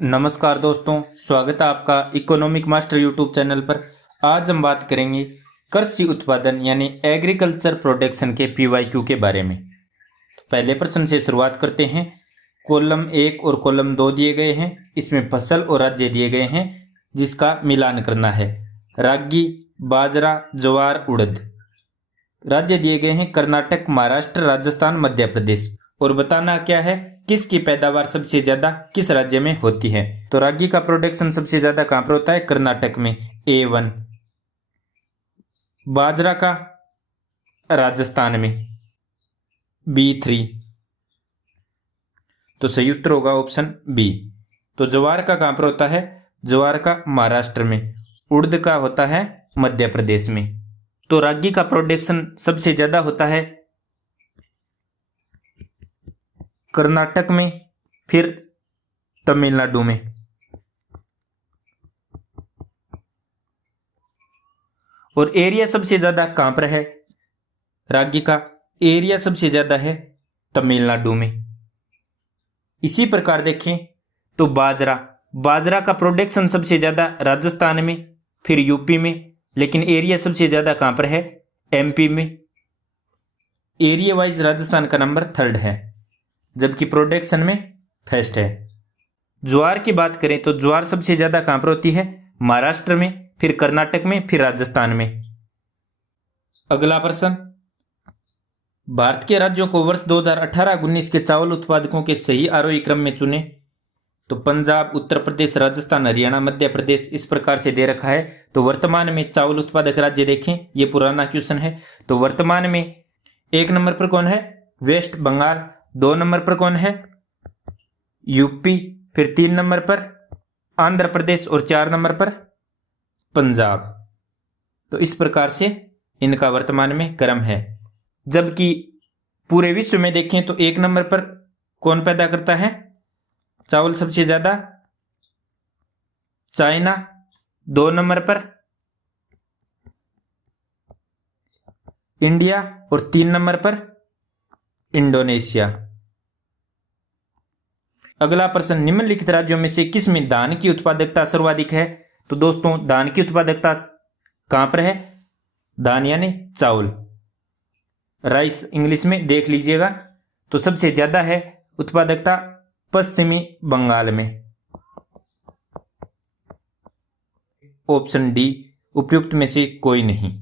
नमस्कार दोस्तों, स्वागत है आपका इकोनॉमिक मास्टर यूट्यूब चैनल पर। आज हम बात करेंगे कृषि उत्पादन यानी एग्रीकल्चर प्रोडक्शन के पीवाईक्यू के बारे में। तो पहले प्रश्न से शुरुआत करते हैं। कॉलम 1 और कॉलम 2 दिए गए हैं। इसमें फसल और राज्य दिए गए हैं जिसका मिलान करना है। रागी, बाजरा, ज्वार, उड़द। राज्य दिए गए हैं कर्नाटक, महाराष्ट्र, राजस्थान, मध्य प्रदेश। और बताना क्या है, किसकी पैदावार सबसे ज्यादा किस राज्य में होती है। तो रागी का प्रोडक्शन सबसे ज्यादा कहां पर होता है? कर्नाटक में, A1। बाजरा का राजस्थान में, B3। तो सही उत्तर होगा ऑप्शन बी। तो ज्वार का कहां पर होता है? ज्वार का महाराष्ट्र में। उड़द का होता है मध्य प्रदेश में। तो रागी का प्रोडक्शन सबसे ज्यादा होता है कर्नाटक में, फिर तमिलनाडु में। और एरिया सबसे ज्यादा कहां पर है? रागी का एरिया सबसे ज्यादा है तमिलनाडु में। इसी प्रकार देखें तो बाजरा का प्रोडक्शन सबसे ज्यादा राजस्थान में, फिर यूपी में, लेकिन एरिया सबसे ज्यादा कहां पर है? MP में। एरिया वाइज राजस्थान का नंबर 3rd है, जबकि प्रोडक्शन में फर्स्ट है। ज्वार की बात करें तो ज्वार सबसे ज्यादा कहां पर होती है? महाराष्ट्र में, फिर कर्नाटक में, फिर राजस्थान में। अगला प्रश्न, भारत के राज्यों को वर्ष 2018-19 के चावल उत्पादकों के सही आरोही क्रम में चुने। तो पंजाब, उत्तर प्रदेश, राजस्थान, हरियाणा, मध्य प्रदेश इस प्रकार से दे रखा है। तो वर्तमान में चावल उत्पादक राज्य देखें, ये पुराना क्वेश्चन है। तो वर्तमान में 1 नंबर पर कौन है? वेस्ट बंगाल। 2 नंबर पर कौन है? यूपी। फिर 3 नंबर पर आंध्र प्रदेश और 4 नंबर पर पंजाब। तो इस प्रकार से इनका वर्तमान में क्रम है। जबकि पूरे विश्व में देखें तो 1 नंबर पर कौन पैदा करता है चावल सबसे ज्यादा? चाइना। 2 नंबर पर इंडिया और 3 नंबर पर इंडोनेशिया। अगला प्रश्न, निम्नलिखित राज्यों में से किस में धान की उत्पादकता सर्वाधिक है? तो दोस्तों धान की उत्पादकता कहां पर है? धान यानी चावल, राइस इंग्लिश में देख लीजिएगा। तो सबसे ज्यादा है उत्पादकता पश्चिमी बंगाल में। ऑप्शन डी उपयुक्त में से कोई नहीं।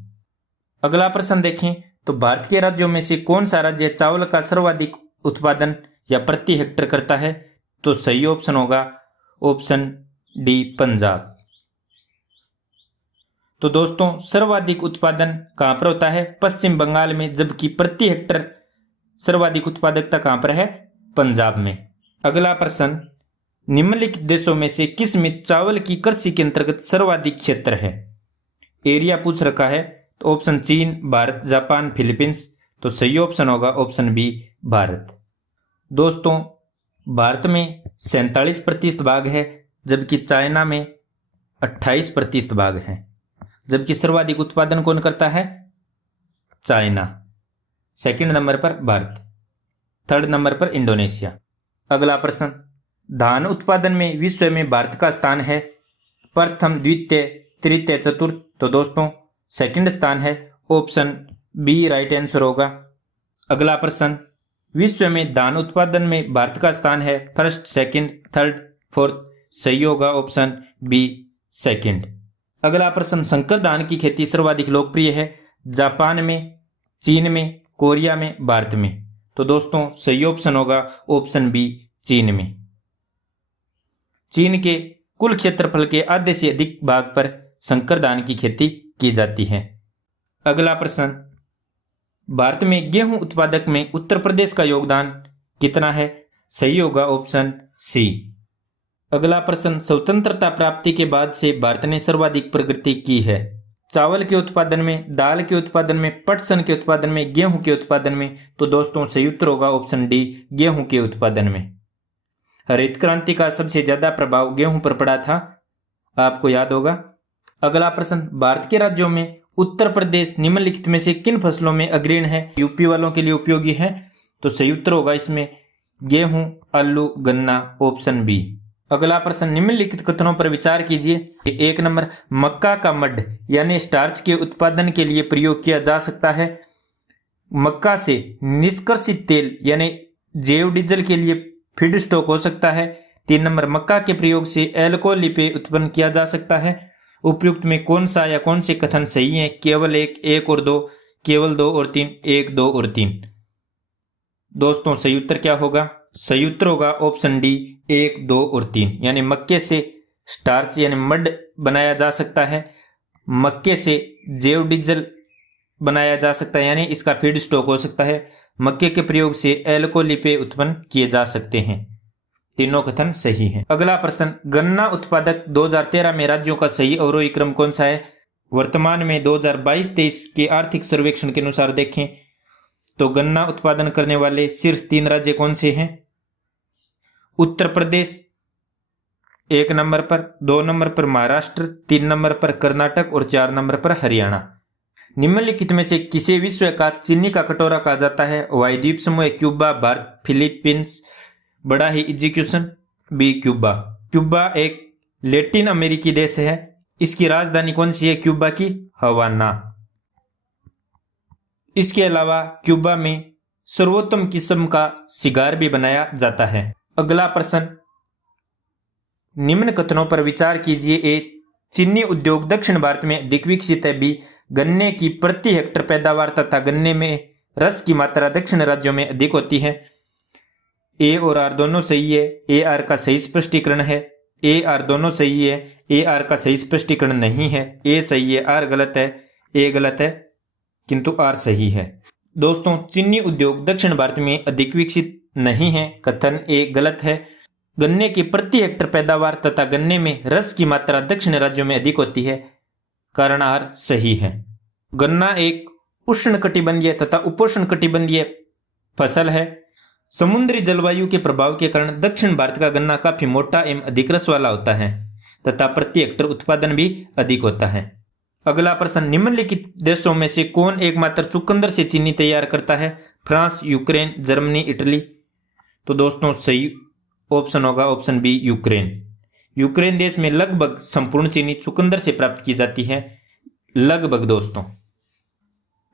अगला प्रश्न देखें तो भारत के राज्यों में से कौन सा राज्य चावल का सर्वाधिक उत्पादन या प्रति हेक्टेयर करता है? तो सही ऑप्शन होगा ऑप्शन डी, पंजाब। तो दोस्तों सर्वाधिक उत्पादन कहां पर होता है? पश्चिम बंगाल में, जबकि प्रति हेक्टेयर सर्वाधिक उत्पादकता कहां पर है? पंजाब में। अगला प्रश्न, निम्नलिखित देशों में से किस में चावल की कृषि के अंतर्गत सर्वाधिक क्षेत्र है? एरिया पूछ रखा है। तो ऑप्शन चीन, भारत, जापान, फिलीपींस। तो सही ऑप्शन होगा ऑप्शन बी, भारत। दोस्तों भारत में 47% भाग है, जबकि चाइना में 28% भाग है। जबकि सर्वाधिक उत्पादन कौन करता है? चाइना। 2nd नंबर पर भारत, 3rd नंबर पर इंडोनेशिया। अगला प्रश्न, धान उत्पादन में विश्व में भारत का स्थान है प्रथम, द्वितीय, तृतीय, चतुर्थ। तो दोस्तों 2nd स्थान है, ऑप्शन बी राइट आंसर होगा। अगला प्रश्न, विश्व में धान उत्पादन में भारत का स्थान है 1st, 2nd, 3rd, 4th। सही होगा ऑप्शन बी, 2nd। अगला प्रश्न, संकर धान की खेती सर्वाधिक लोकप्रिय है जापान में, चीन में, कोरिया में, भारत में। तो दोस्तों सही ऑप्शन होगा ऑप्शन बी, चीन में। चीन के कुल क्षेत्रफल के आधे से अधिक भाग पर संकर धान की खेती की जाती है। अगला प्रश्न, भारत में गेहूं उत्पादक में उत्तर प्रदेश का योगदान कितना है? सही होगा ऑप्शन सी। अगला प्रश्न, स्वतंत्रता प्राप्ति के बाद से भारत ने सर्वाधिक प्रगति की है चावल के उत्पादन में, दाल के उत्पादन में, पटसन के उत्पादन में, गेहूं के उत्पादन में। तो दोस्तों सही उत्तर होगा ऑप्शन डी, गेहूं के उत्पादन में। हरित क्रांति का सबसे ज्यादा प्रभाव गेहूं पर पड़ा था, आपको याद होगा। अगला प्रश्न, भारत के राज्यों में उत्तर प्रदेश निम्नलिखित में से किन फसलों में अग्रणी है? यूपी वालों के लिए उपयोगी है। तो सही उत्तर होगा इसमें गेहूं, आलू, गन्ना, ऑप्शन बी। अगला प्रश्न, निम्नलिखित कथनों पर विचार कीजिए। 1 नंबर, मक्का का मड यानी स्टार्च के उत्पादन के लिए प्रयोग किया जा सकता है। मक्का से निष्कर्षित तेल यानी जैव डीजल के लिए फीड स्टॉक हो सकता है। 3 नंबर, मक्का के प्रयोग से एल्कोहल पेय उत्पन्न किया जा सकता है। उपयुक्त में कौन सा या कौन से कथन सही है? केवल एक और दो, केवल 2 और 3, 1, 2 और 3। दोस्तों सही उत्तर क्या होगा? सही उत्तर होगा ऑप्शन डी, 1, 2 और 3। यानी मक्के से स्टार्च यानी मड बनाया जा सकता है, मक्के से जैव डीजल बनाया जा सकता है यानी इसका फीड स्टॉक हो सकता है, मक्के के प्रयोग से एल्कोहल पेय उत्पन्न किए जा सकते हैं। तीनों कथन सही हैं। अगला प्रश्न, गन्ना उत्पादक 2013 में राज्यों का सही अवरोही क्रम कौन सा है? वर्तमान में 2022-23 के आर्थिक सर्वेक्षण के अनुसार देखें तो गन्ना उत्पादन करने वाले शीर्ष 3 राज्य कौन से हैं? उत्तर प्रदेश 1 नंबर पर, 2 नंबर पर महाराष्ट्र, 3 नंबर पर कर्नाटक और 4 नंबर पर हरियाणा। निम्नलिखित में से किसे विश्व का चीनी का कटोरा कहा जाता है? वाई द्वीप समूह, क्यूबा, भारत, फिलीपींस, बड़ा ही एग्जीक्यूशन, बी क्यूबा। क्यूबा एक लैटिन अमेरिकी देश है। इसकी राजधानी कौन सी है? क्यूबा की हवाना। इसके अलावा क्यूबा में सर्वोत्तम किस्म का सिगार भी बनाया जाता है। अगला प्रश्न, निम्न कथनों पर विचार कीजिए। ए, चीनी उद्योग दक्षिण भारत में अधिक विकसित है। बी, गन्ने की प्रति हेक्टर पैदावार तथा गन्ने में रस की मात्रा दक्षिण राज्यों में अधिक होती है। ए और आर दोनों सही है। ए आर का सही स्पष्टीकरण है। ए आर दोनों सही है। ए आर का सही स्पष्टीकरण नहीं है। ए सही है, आर गलत है। ए गलत है किंतु आर सही है। दोस्तों चीनी उद्योग दक्षिण भारत में अधिक विकसित नहीं है, कथन ए गलत है। गन्ने की प्रति हेक्टर पैदावार तथा गन्ने में रस की मात्रा दक्षिण राज्यों में अधिक होती है, कारण आर सही है। गन्ना एक उष्णकटिबंधीय तथा उपोष्णकटिबंधीय फसल है। समुद्री जलवायु के प्रभाव के कारण दक्षिण भारत का गन्ना काफी मोटा एवं अधिक रस वाला होता है तथा प्रति हेक्टर उत्पादन भी अधिक होता है। अगला प्रश्न, निम्नलिखित देशों में से कौन एकमात्र चुकंदर से चीनी तैयार करता है? France, Ukraine, Germany, Italy. तो दोस्तों सही ऑप्शन होगा ऑप्शन बी, यूक्रेन। यूक्रेन देश में लगभग संपूर्ण चीनी चुकंदर से प्राप्त की जाती है, लगभग। दोस्तों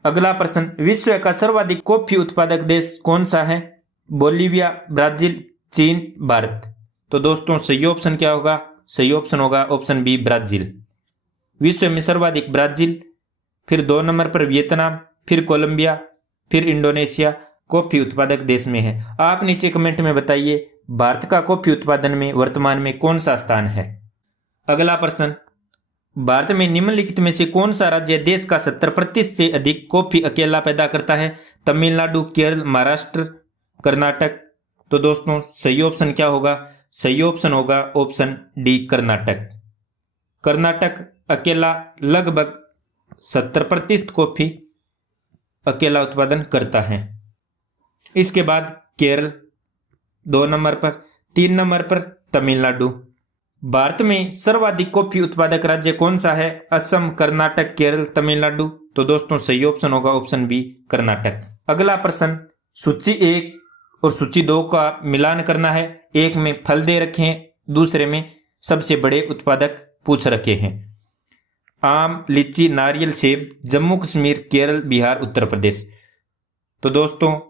अगला प्रश्न, विश्व का सर्वाधिक कॉफी उत्पादक देश कौन सा है? बोलिविया, ब्राजील, चीन, भारत। तो दोस्तों सही ऑप्शन क्या होगा? सही ऑप्शन होगा ऑप्शन बी, ब्राजील। विश्व में सर्वाधिक ब्राजील, फिर 2 नंबर पर वियतनाम, फिर कोलंबिया, फिर इंडोनेशिया कॉफी उत्पादक देश में है। आप नीचे कमेंट में बताइए भारत का कॉफी उत्पादन में वर्तमान में कौन सा स्थान है। अगला प्रश्न, भारत में निम्नलिखित में से कौन सा राज्य देश का 70% से अधिक कॉफी अकेला पैदा करता है? तमिलनाडु, केरल, महाराष्ट्र, कर्नाटक। तो दोस्तों सही ऑप्शन क्या होगा? सही ऑप्शन होगा ऑप्शन डी, कर्नाटक। कर्नाटक अकेला लगभग 70% कॉफी अकेला उत्पादन करता है। इसके बाद केरल 2 नंबर पर, 3 नंबर पर तमिलनाडु। भारत में सर्वाधिक कॉफी उत्पादक राज्य कौन सा है? असम, कर्नाटक, केरल, तमिलनाडु। तो दोस्तों सही ऑप्शन होगा ऑप्शन बी, कर्नाटक। अगला प्रश्न, सूची 1 और सूची 2 का मिलान करना है। एक में फल दे रखे हैं, दूसरे में सबसे बड़े उत्पादक पूछ रखे हैं। आम, लीची, नारियल, सेब, जम्मू कश्मीर, केरल, बिहार, उत्तर प्रदेश। तो दोस्तों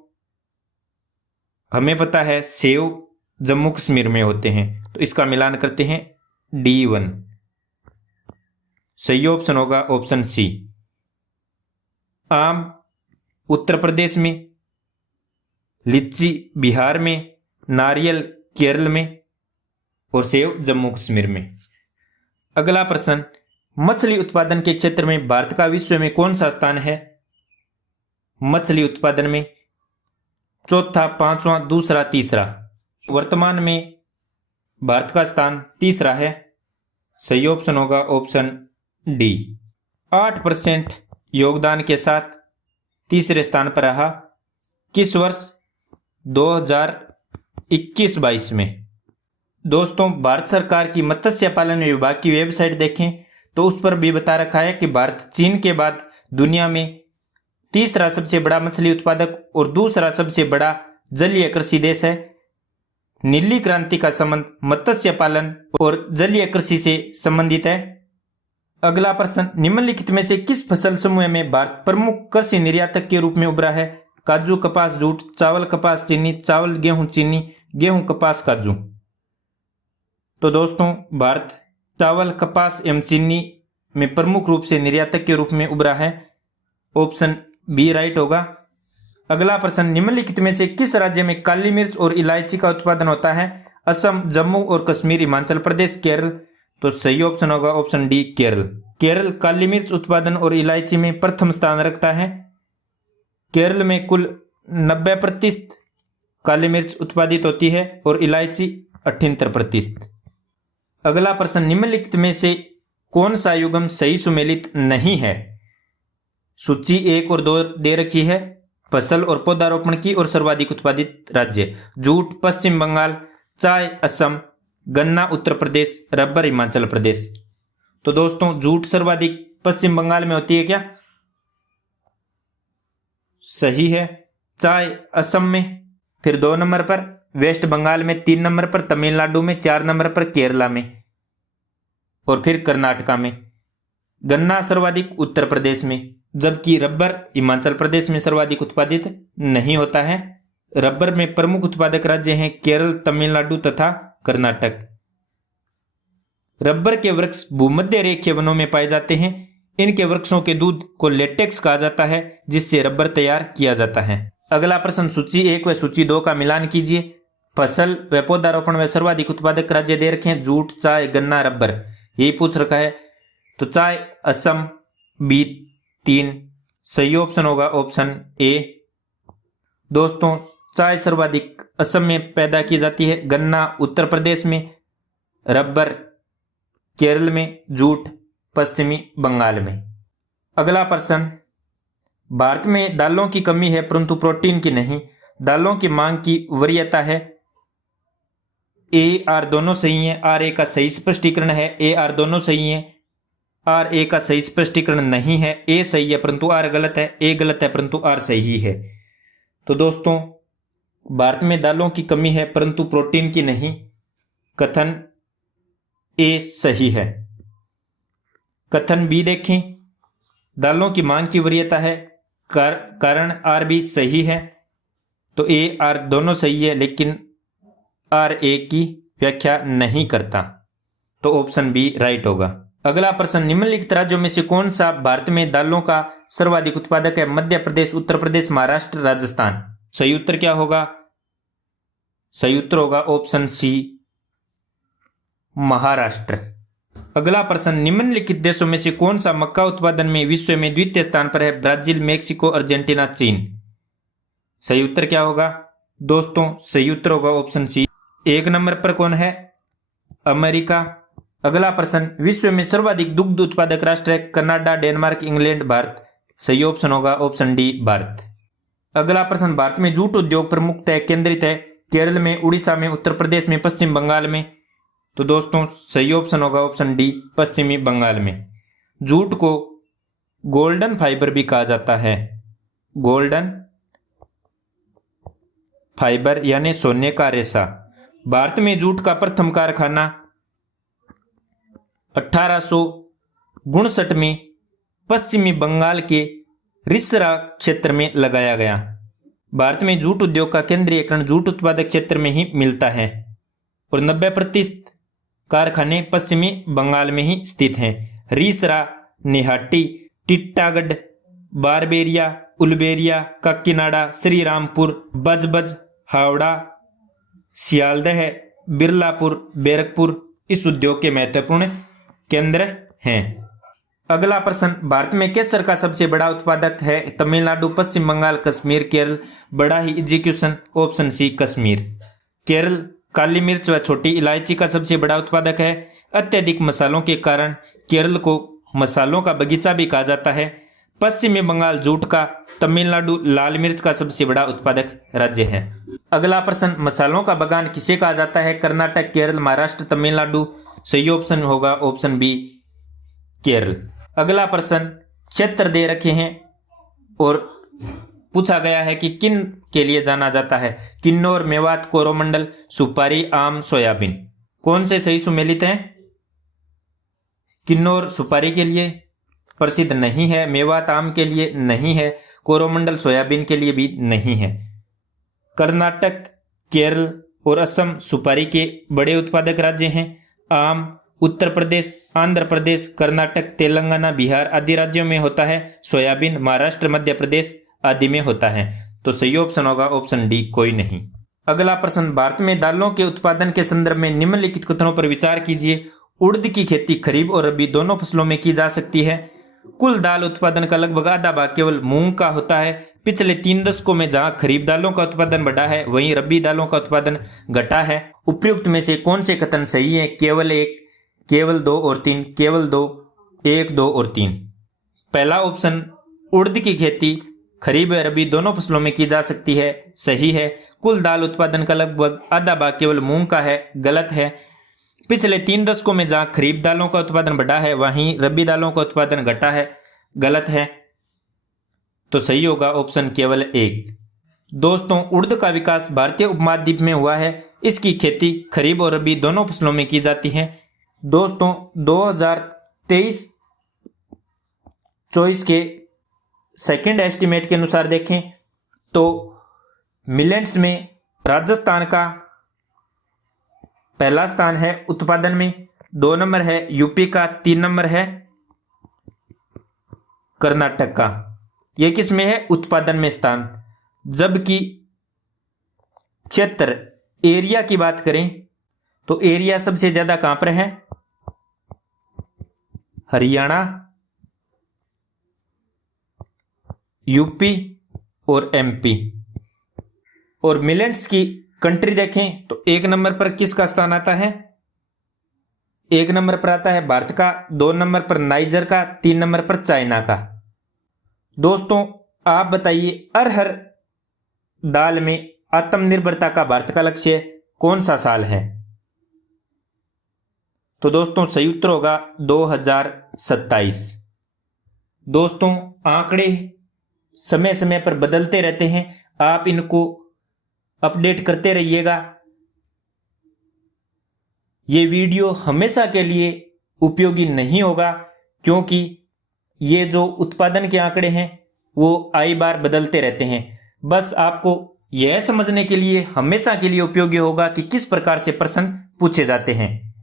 हमें पता है सेब जम्मू कश्मीर में होते हैं, तो इसका मिलान करते हैं D1। सही ऑप्शन होगा ऑप्शन सी। आम उत्तर प्रदेश में, लीची बिहार में, नारियल केरल में और सेब जम्मू कश्मीर में। अगला प्रश्न, मछली उत्पादन के क्षेत्र में भारत का विश्व में कौन सा स्थान है? मछली उत्पादन में चौथा, पांचवा, दूसरा, तीसरा। वर्तमान में भारत का स्थान तीसरा है। सही ऑप्शन होगा ऑप्शन डी। 8% योगदान के साथ तीसरे स्थान पर रहा। किस वर्ष? 2021-22 में। दोस्तों भारत सरकार की मत्स्य पालन विभाग की वेबसाइट देखें तो उस पर भी बता रखा है कि भारत चीन के बाद दुनिया में तीसरा सबसे बड़ा मछली उत्पादक और दूसरा सबसे बड़ा जलीय कृषि देश है। नीली क्रांति का संबंध मत्स्य पालन और जलीय कृषि से संबंधित है। अगला प्रश्न, निम्नलिखित में से किस फसल समूह में भारत प्रमुख कृषि निर्यातक के रूप में उभरा है? काजू, कपास, जूट, चावल, कपास, चीनी, चावल, गेहूं, चीनी, गेहूं, कपास, काजू। तो दोस्तों भारत चावल, कपास एवं चीनी में प्रमुख रूप से निर्यातक के रूप में उभरा है। ऑप्शन बी राइट होगा। अगला प्रश्न, निम्नलिखित में से किस राज्य में काली मिर्च और इलायची का उत्पादन होता है? असम, जम्मू और कश्मीर, हिमाचल प्रदेश, केरल। तो सही ऑप्शन होगा ऑप्शन डी केरल। केरल काली मिर्च उत्पादन और इलायची में प्रथम स्थान रखता है। केरल में कुल 90% काली मिर्च उत्पादित होती है और इलायची 78%। अगला प्रश्न, निम्नलिखित में से कौन सा युग्म सही सुमेलित नहीं है? सूची 1 और 2 दे रखी है, फसल और पौधारोपण की और सर्वाधिक उत्पादित राज्य। जूट पश्चिम बंगाल, चाय असम, गन्ना उत्तर प्रदेश, रबर हिमाचल प्रदेश। तो दोस्तों जूट सर्वाधिक पश्चिम बंगाल में होती है क्या? सही है। चाय असम में, फिर 2 नंबर पर वेस्ट बंगाल में, 3 नंबर पर तमिलनाडु में, 4 नंबर पर केरला में और फिर कर्नाटका में। गन्ना सर्वाधिक उत्तर प्रदेश में, जबकि रबर हिमाचल प्रदेश में सर्वाधिक उत्पादित नहीं होता है। रबर में प्रमुख उत्पादक राज्य हैं केरल, तमिलनाडु तथा कर्नाटक। रबर के वृक्ष भूमध्य रेखीय वनों में पाए जाते हैं। इनके वृक्षों के दूध को लेटेक्स कहा जाता है, जिससे रबर तैयार किया जाता है। अगला प्रश्न, सूची 1 व सूची 2 का मिलान कीजिए। फसल व पौधारोपण में सर्वाधिक उत्पादक राज्य दे रखे हैं, जूट, चाय, गन्ना, रबर, यही पूछ रखा है। तो चाय असम, बी 3 सही ऑप्शन होगा ऑप्शन ए। दोस्तों चाय सर्वाधिक असम में पैदा की जाती है, गन्ना उत्तर प्रदेश में, रबर केरल में, जूट पश्चिमी बंगाल में। अगला प्रश्न, भारत में दालों की कमी है परंतु प्रोटीन की नहीं। दालों की मांग की वरीयता है। ए आर दोनों सही है। आर ए का सही स्पष्टीकरण है। ए आर दोनों सही है। आर ए का सही स्पष्टीकरण नहीं है। ए सही है परंतु आर गलत है। ए गलत है परंतु आर सही है। तो दोस्तों भारत में दालों की कमी है परंतु प्रोटीन की नहीं, कथन ए सही है। कथन बी देखें, दालों की मांग की वरीयता है, कारण आर भी सही है। तो ए आर दोनों सही है लेकिन आर ए की व्याख्या नहीं करता, तो ऑप्शन बी राइट होगा। अगला प्रश्न, निम्नलिखित राज्यों में से कौन सा भारत में दालों का सर्वाधिक उत्पादक है? मध्य प्रदेश, उत्तर प्रदेश, महाराष्ट्र, राजस्थान। सही उत्तर क्या होगा? सही उत्तर होगा ऑप्शन सी महाराष्ट्र। अगला प्रश्न, निम्नलिखित देशों में से कौन सा मक्का उत्पादन में विश्व में द्वितीय स्थान पर है? ब्राजील, मेक्सिको, अर्जेंटीना, चीन। सही उत्तर क्या होगा? दोस्तों सही उत्तर होगा ऑप्शन सी। 1 नंबर पर कौन है? अमेरिका। अगला प्रश्न, विश्व में सर्वाधिक दुग्ध उत्पादक राष्ट्र है? Canada, Denmark, England, Bharat. सही ऑप्शन होगा ऑप्शन डी भारत। अगला प्रश्न, भारत में जूट उद्योग प्रमुखतः केंद्रित है? केरल में, उड़ीसा में, उत्तर प्रदेश में, पश्चिम बंगाल में। तो दोस्तों सही ऑप्शन होगा ऑप्शन डी पश्चिमी बंगाल में। जूट को गोल्डन फाइबर भी कहा जाता है। गोल्डन फाइबर यानी सोने का रेशा। भारत में जूट का प्रथम कारखाना 1859 में पश्चिमी बंगाल के रिसरा क्षेत्र में लगाया गया। भारत में जूट उद्योग का केंद्रीयकरण जूट उत्पादक क्षेत्र में ही मिलता है और 90% कारखाने पश्चिमी बंगाल में ही स्थित हैं। रिसरा, निहाटी, टिट्टागढ़, बारबेरिया, उलबेरिया, काकीनाडा, श्री रामपुर, बजबज, हावड़ा, सियालदह, बिरलापुर, बैरकपुर इस उद्योग के महत्वपूर्ण केंद्र हैं। अगला प्रश्न, भारत में केसर का सबसे बड़ा उत्पादक है? तमिलनाडु, पश्चिम बंगाल, कश्मीर, केरल। बड़ा ही execution option C Kashmir. Kerala काली मिर्च व छोटी इलायची का सबसे बड़ा उत्पादक है। अत्यधिक मसालों के कारण केरल को मसालों का बगीचा भी कहा जाता है। पश्चिमी बंगाल जूट का, तमिलनाडु लाल मिर्च का सबसे बड़ा उत्पादक राज्य है। अगला प्रश्न, मसालों का बागान किसे कहा जाता है? कर्नाटक, केरल, महाराष्ट्र, तमिलनाडु। सही ऑप्शन होगा ऑप्शन बी केरल। अगला प्रश्न, क्षेत्र दे रखे हैं और पूछा गया है कि किन के लिए जाना जाता है? किन्नौर, मेवात, कोरोमंडल, सुपारी, आम, सोयाबीन। कौन से सही सुमेलित हैं? किन्नौर सुपारी के लिए प्रसिद्ध नहीं है, मेवात आम के लिए नहीं है, कोरोमंडल सोयाबीन के लिए भी नहीं है। कर्नाटक, केरल और असम सुपारी के बड़े उत्पादक राज्य हैं। आम उत्तर प्रदेश, आंध्र प्रदेश, कर्नाटक, तेलंगाना, बिहार आदि राज्यों में होता है। सोयाबीन महाराष्ट्र, मध्य प्रदेश आदि में होता है। तो सही ऑप्शन होगा ऑप्शन डी, कोई नहीं। अगला प्रश्न, भारत में दालों के उत्पादन के संदर्भ में निम्नलिखित कथनों पर विचार कीजिए। उड़द की खेती खरीफ और रबी दोनों फसलों में की जा सकती है। कुल दाल उत्पादन का लगभग आधा भाग केवल मूंग का होता है। पिछले 3 दशकों में जहां खरीफ दालों का उत्पादन बढ़ा है, वहीं रबी दालों का उत्पादन घटा है। उपयुक्त में से कौन से कथन सही है? केवल 1, केवल 2 और 3, केवल 2, 1, 2 और 3। पहला ऑप्शन, उड़द की खेती खरीफ व रबी दोनों फसलों में की जा सकती है, सही है। कुल दाल उत्पादन का लगभग आधा भाग केवल मूंग का है, गलत है। पिछले 3 दशकों में जहां खरीफ दालों का उत्पादन बढ़ा है, वहीं रबी दालों का उत्पादन घटा है, गलत है। तो सही होगा ऑप्शन केवल 1। दोस्तों, उड़द का विकास भारतीय उपमहाद्वीप में हुआ है। इसकी खेती खरीफ और रबी दोनों फसलों में की जाती है। दोस्तों, 2023-24 के सेकंड एस्टीमेट के अनुसार देखें तो मिलेट्स में राजस्थान का पहला स्थान है उत्पादन में, 2 नंबर है यूपी का, 3 नंबर है कर्नाटक का। यह किस में है? उत्पादन में स्थान। जबकि क्षेत्र एरिया की बात करें तो एरिया सबसे ज्यादा कहां पर है? हरियाणा, यूपी और एमपी। और मिलेट्स की कंट्री देखें तो 1 नंबर पर किसका स्थान आता है? 1 नंबर पर आता है भारत का, 2 नंबर पर नाइजर का, 3 नंबर पर चाइना का। दोस्तों, आप बताइए, अरहर दाल में आत्मनिर्भरता का भारत का लक्ष्य कौन सा साल है? तो दोस्तों, सही उत्तर होगा 2027। दोस्तों, आंकड़े समय समय पर बदलते रहते हैं, आप इनको अपडेट करते रहिएगा। ये वीडियो हमेशा के लिए उपयोगी नहीं होगा, क्योंकि ये जो उत्पादन के आंकड़े हैं वो आई बार बदलते रहते हैं। बस आपको यह समझने के लिए हमेशा के लिए उपयोगी होगा कि किस प्रकार से प्रश्न पूछे जाते हैं।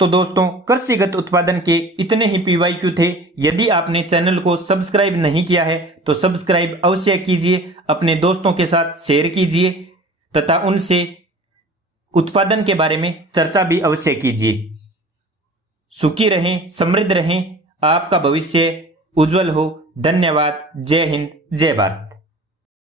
तो दोस्तों, कृषिगत उत्पादन के इतने ही PYQ थे। यदि आपने चैनल को सब्सक्राइब नहीं किया है तो सब्सक्राइब अवश्य कीजिए, अपने दोस्तों के साथ शेयर कीजिए तथा उनसे उत्पादन के बारे में चर्चा भी अवश्य कीजिए। सुखी रहें, समृद्ध रहें, आपका भविष्य उज्जवल हो। धन्यवाद। जय हिंद, जय भारत।